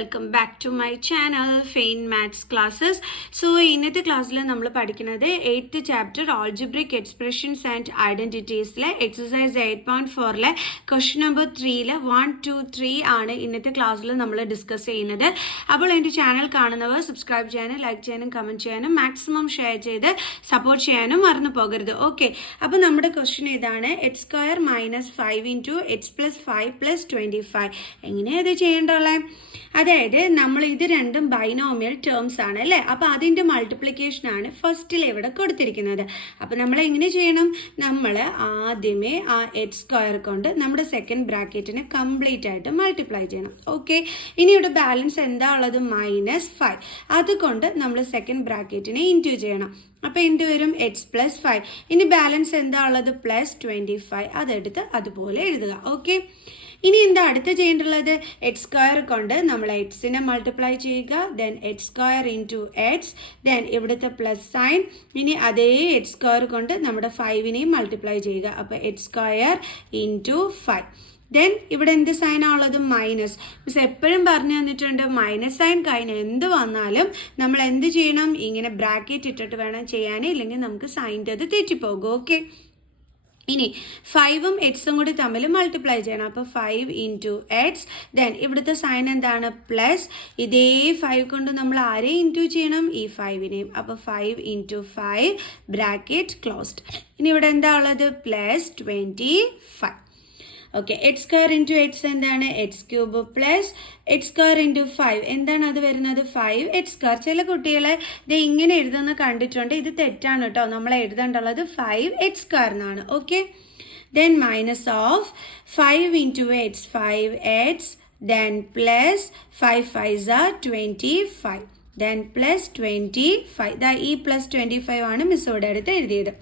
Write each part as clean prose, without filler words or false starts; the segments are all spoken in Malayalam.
Welcome back to my channel fine maths classes. So ഇന്നത്തെ ക്ലാസ്സിൽ നമ്മൾ പഠിക്കുന്നത് 8th chapter algebraic expressions and ഐഡന്റിറ്റീസിലെ എക്സസൈസ് 8.4 ക്വസ്റ്റ്യൻ നമ്പർ 3 1, 2, 3 ആണ് ഇന്നത്തെ ക്ലാസ്സിൽ നമ്മൾ ഡിസ്കസ് ചെയ്യുന്നത്. അപ്പോൾ എൻ്റെ ചാനൽ കാണുന്നവർ സബ്സ്ക്രൈബ് ചെയ്യാനും ലൈക്ക് ചെയ്യാനും കമൻറ്റ് ചെയ്യാനും മാക്സിമം ഷെയർ ചെയ്ത് സപ്പോർട്ട് ചെയ്യാനും മറന്നു പോകരുത്. ഓക്കെ, അപ്പോൾ നമ്മുടെ ക്വസ്റ്റ്യൻ ഇതാണ്: X square minus 5 into X plus 5 plus 25. എങ്ങനെയാണ് ഇത് ചെയ്യേണ്ടത്? അതായത് നമ്മൾ ഇത് രണ്ടും ബൈനോമിയൽ ടേംസ് ആണ് അല്ലേ. അപ്പോൾ അതിൻ്റെ മൾട്ടിപ്ലിക്കേഷൻ ആണ് ഫസ്റ്റിൽ ഇവിടെ കൊടുത്തിരിക്കുന്നത്. അപ്പോൾ നമ്മൾ എങ്ങനെ ചെയ്യണം? നമ്മൾ ആദ്യമേ ആ എക്സ് സ്ക്വയർ കൊണ്ട് നമ്മുടെ സെക്കൻഡ് ബ്രാക്കറ്റിനെ കംപ്ലീറ്റ് ആയിട്ട് മൾട്ടിപ്ലൈ ചെയ്യണം. ഓക്കെ, ഇനി ഇവിടെ ബാലൻസ് എന്താ ഉള്ളത്? -5. അതുകൊണ്ട് നമ്മൾ സെക്കൻഡ് ബ്രാക്കറ്റിനെ ഇൻറ്റു ചെയ്യണം. അപ്പോൾ എന്ത് വരും? X plus 5. ഇനി ബാലൻസ് എന്താ ഉള്ളത്? പ്ലസ് 25. അതെടുത്ത് അതുപോലെ എഴുതുക. ഓക്കെ, ഇനി എന്താ അടുത്ത് ചെയ്യേണ്ടുള്ളത്? എക്സ് സ്ക്വയർ കൊണ്ട് നമ്മൾ എക്സിനെ മൾട്ടിപ്ലൈ ചെയ്യുക, then X square into X, then ഇവിടുത്തെ പ്ലസ് സൈൻ. ഇനി അതേ എക്സ് സ്ക്വയർ കൊണ്ട് നമ്മുടെ 5നെയും മൾട്ടിപ്ലൈ ചെയ്യുക. അപ്പോൾ എക്സ് സ്ക്വയർ ഇൻറ്റു 5. ദെൻ ഇവിടെ എന്ത് സൈനാണുള്ളത്? മൈനസ്. മിസ് എപ്പോഴും പറഞ്ഞു തന്നിട്ടുണ്ട്, മൈനസ് സൈൻ കഴിഞ്ഞ് എന്ത് വന്നാലും നമ്മൾ എന്ത് ചെയ്യണം? ഇങ്ങനെ ബ്രാക്കറ്റ് ഇട്ടിട്ട് വേണം ചെയ്യാൻ, ഇല്ലെങ്കിൽ നമുക്ക് സൈൻ്റെ അത് തെറ്റിപ്പോകും. ഓക്കെ, ഇനി 5ഉം എക്സും കൂടി തമ്മിൽ മൾട്ടിപ്ലൈ ചെയ്യണം. അപ്പോൾ 5 ഇൻറ്റു എക്സ്, ദെൻ ഇവിടുത്തെ സൈൻ എന്താണ്? പ്ലസ്. ഇതേ 5 കൊണ്ട് നമ്മൾ ആരെ ഇൻറ്റു ചെയ്യണം? ഈ 5നെയും. അപ്പോൾ 5 ഇൻറ്റു 5 ബ്രാക്കറ്റ് ക്ലോസ്ഡ്. ഇനി ഇവിടെ എന്താ ഉള്ളത്? Plus 25. Okay, x square into x എന്താണ്? X cube plus x square into 5 എന്താണ് അത് വരുന്നത്? 5 എക്സ് സ്ക്വയർ. ചില കുട്ടികളെ ഇത് ഇങ്ങനെ എഴുതുന്ന കണ്ടിട്ടുണ്ട്, ഇത് തെറ്റാണ് കേട്ടോ. നമ്മൾ എഴുതേണ്ടുള്ളത് 5 എക്സ് സ്ക്വയർ എന്നാണ്. Okay, then minus of 5 into X 5x, then plus 5 5s are 25, then plus 25. ഈ പ്ലസ് 25 ആണ് മിസ് ഇവിടെ അടുത്ത് എഴുതിയത്.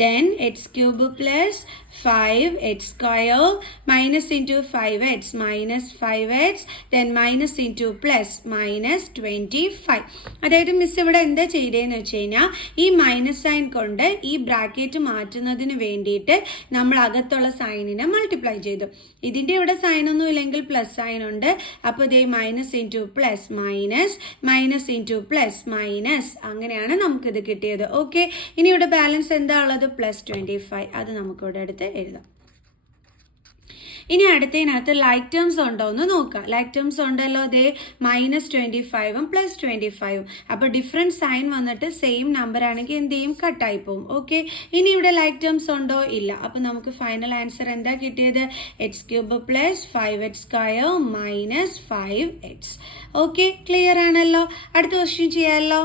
Then x cube plus 5 x square minus into 5x minus 5x, then minus into plus minus 25. അതായത് മിസ് ഇവിടെ എന്താ ചെയ്തതെന്ന് വെച്ച് കഴിഞ്ഞാൽ ഈ മൈനസ് സൈൻ കൊണ്ട് ഈ ബ്രാക്കറ്റ് മാറ്റുന്നതിന് വേണ്ടിയിട്ട് നമ്മൾ അകത്തുള്ള സൈനിനെ മൾട്ടിപ്ലൈ ചെയ്തു. ഇതിൻ്റെ ഇവിടെ സൈനൊന്നും ഇല്ലെങ്കിൽ പ്ലസ് സൈൻ ഉണ്ട്. അപ്പോൾ ഇതേ minus into plus minus, minus into plus minus, അങ്ങനെയാണ് നമുക്കിത് കിട്ടിയത്. ഓക്കെ, ഇനി ഇവിടെ ബാലൻസ് എന്താ ഉള്ളത്? പ്ലസ് 25. അത് നമുക്കിവിടെ അടുത്ത് എഴുതാം. ഇനി അടുത്തതിനകത്ത് ലൈക്ക് ടേംസ് ഉണ്ടോ എന്ന് നോക്കാം. ലൈക്ക് ടേംസ് ഉണ്ടല്ലോ, ദേ -25ഉം പ്ലസ് 25ഉം. അപ്പോൾ ഡിഫറെൻറ്റ് സൈൻ വന്നിട്ട് സെയിം നമ്പർ ആണെങ്കിൽ എന്ത് ചെയ്യും? കട്ടായി പോകും. ഓക്കെ, ഇനി ഇവിടെ ലൈക്ക് ടേംസ് ഉണ്ടോ? ഇല്ല. അപ്പോൾ നമുക്ക് ഫൈനൽ ആൻസർ എന്താ കിട്ടിയത്? X cube plus 5x square minus 5x. Okay, clear ആണല്ലോ. അടുത്ത ക്വസ്റ്റ്യൻ ചെയ്യാമല്ലോ.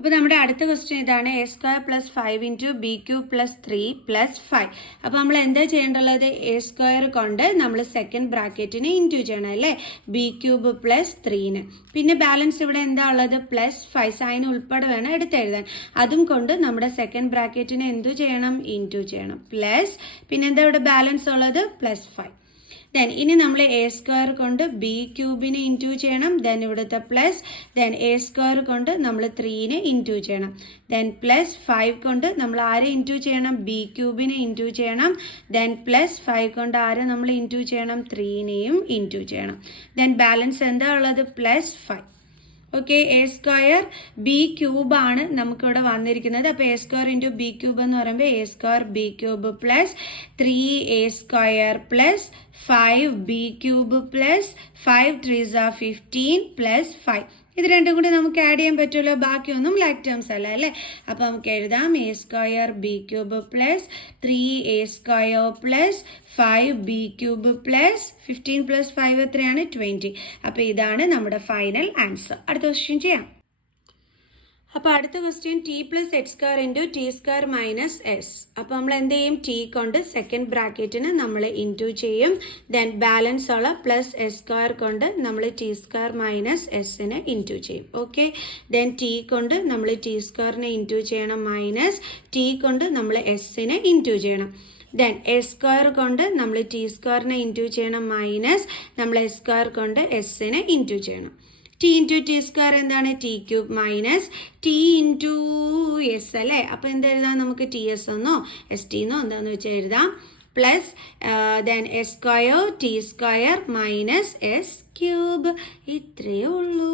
അപ്പോൾ നമ്മുടെ അടുത്ത ക്വസ്റ്റ്യൻ ഇതാണ്: A square plus 5 into B cube plus 3 plus 5. അപ്പോൾ നമ്മൾ എന്താ ചെയ്യേണ്ടുള്ളത്? എ സ്ക്വയർ കൊണ്ട് നമ്മൾ സെക്കൻഡ് ബ്രാക്കറ്റിനെ ഇൻറ്റു ചെയ്യണം അല്ലേ, ബി ക്യൂബ് പ്ലസ് 3ന്. പിന്നെ ബാലൻസ് ഇവിടെ എന്താ ഉള്ളത്? പ്ലസ് 5. സൈൻ ഉൾപ്പെടെ വേണം എടുത്തെഴുതാൻ. അതും കൊണ്ട് നമ്മുടെ സെക്കൻഡ് ബ്രാക്കറ്റിനെ എന്തു ചെയ്യണം? ഇൻറ്റു ചെയ്യണം. പ്ലസ് പിന്നെ എന്താ ഇവിടെ ബാലൻസ് ഉള്ളത്? പ്ലസ് 5. ദെൻ ഇനി നമ്മൾ എ സ്ക്വയർ കൊണ്ട് ബി ക്യൂബിനെ ഇൻറ്റു ചെയ്യണം, ദെൻ ഇവിടുത്തെ പ്ലസ്, ദെൻ എ സ്ക്വയർ കൊണ്ട് നമ്മൾ 3നെ ഇൻറ്റു ചെയ്യണം, ദെൻ പ്ലസ് 5 കൊണ്ട് നമ്മൾ ആരെ ഇൻറ്റു ചെയ്യണം? ബി ക്യൂബിനെ ഇൻറ്റു ചെയ്യണം, ദെൻ പ്ലസ് 5 കൊണ്ട് ആരെ നമ്മൾ ഇൻറ്റു ചെയ്യണം? 3നെയും ഇൻറ്റു ചെയ്യണം. ദെൻ ബാലൻസ് എന്താ ഉള്ളത്? Plus 5. Okay, A square B cube ആണ് നമുക്കിവിടെ വന്നിരിക്കുന്നത്. അപ്പോൾ A square into B cube എന്ന് പറയുമ്പോൾ A square B cube plus 3a square plus 5b cube plus 5 3s are 15 plus 5. ഇത് രണ്ടും കൂടി നമുക്ക് ആഡ് ചെയ്യാൻ പറ്റുമല്ലോ, ബാക്കിയൊന്നും ലൈക്ക് ടേംസ് അല്ല അല്ലേ. അപ്പോൾ നമുക്ക് എഴുതാം: A square B cube plus 3a square plus 5b cube plus 15 plus 5 എത്രയാണ്? 20. അപ്പോൾ ഇതാണ് നമ്മുടെ ഫൈനൽ ആൻസർ. അടുത്ത ക്വസ്റ്റ്യൻ ചെയ്യാം. അപ്പോൾ അടുത്ത question: T plus x square into T square minus S. അപ്പോൾ നമ്മൾ എന്ത് ചെയ്യും? ടി കൊണ്ട് സെക്കൻഡ് ബ്രാക്കറ്റിന് നമ്മൾ ഇൻറ്റു ചെയ്യും, ദെൻ ബാലൻസ് ഉള്ള പ്ലസ് എസ് സ്ക്വയർ കൊണ്ട് നമ്മൾ ടി സ്ക്വയർ മൈനസ് എസിനെ ഇൻറ്റു ചെയ്യും. ഓക്കെ, ദെൻ ടി കൊണ്ട് നമ്മൾ ടി സ്ക്വയറിനെ ഇൻറ്റു ചെയ്യണം, മൈനസ് ടി കൊണ്ട് നമ്മൾ എസിനെ ഇൻറ്റു ചെയ്യണം. ദെൻ എ സ്ക്വയർ കൊണ്ട് നമ്മൾ ടി സ്ക്വയറിനെ ഇൻറ്റു ചെയ്യണം, മൈനസ് നമ്മൾ എസ് സ്ക്വയർ കൊണ്ട് എസിനെ ഇൻറ്റു ചെയ്യണം. ടി ഇൻറ്റു ടി സ്ക്വയർ എന്താണ്? T cube minus T into S അല്ലേ. അപ്പോൾ എന്താ എഴുതാം? നമുക്ക് ടി എസ് എന്നോ എസ് ടി എന്നോ എന്താണെന്ന് വെച്ചാൽ എഴുതാം. Plus then S square T square minus S cube. ഇത്രയേ ഉള്ളൂ.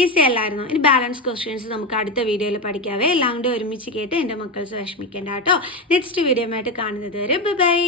ഈസി അല്ലായിരുന്നു. ഇനി ബാലൻസ് ക്വസ്റ്റ്യൻസ് നമുക്ക് അടുത്ത വീഡിയോയിൽ പഠിക്കാവേ. എല്ലാം കൂടി ഒരുമിച്ച് കേട്ട് എൻ്റെ മക്കൾസ് വിഷമിക്കേണ്ട കേട്ടോ. നെക്സ്റ്റ് വീഡിയോ ആയിട്ട് കാണുന്നത് വരെ ബൈ.